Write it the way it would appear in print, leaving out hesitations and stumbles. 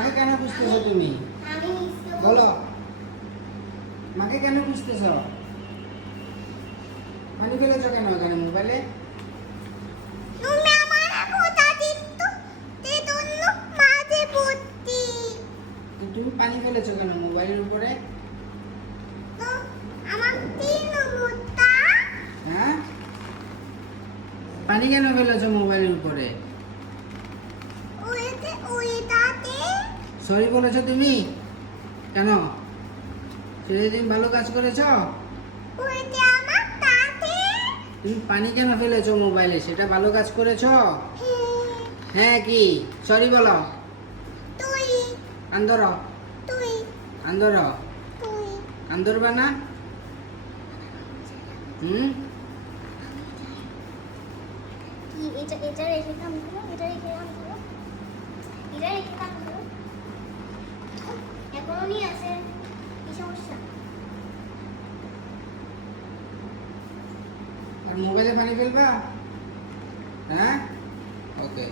মাকে কেন খুঁজতেছো তুমি? বলো, মাকে কেন খুঁজতেছ? পানি ফেলেছো কেন এখানে মোবাইলে? তুমি পানি ফেলেছো কেন মোবাইলের উপরে? হ্যাঁ, পানি কেন ফেলেছো মোবাইলের উপরে? সরি বলেছো তুমি? কেন? সেদিন ভালো কাজ করেছো? তুমি পানি কেন ফেলেছো মোবাইলে, সেটা ভালো কাজ করেছো? হ্যাঁ কি? সরি বলো। আন্দর আন্দর আন্দরবা না? এটা রেখে কাম করো, এটা রেখে কাম করো, এটা রেখে কাম করো। এখনো নিয়ে আছে, কি সমস্যা? আর মোবাইলে পানি ফেলবা? হ্যাঁ, ওকে।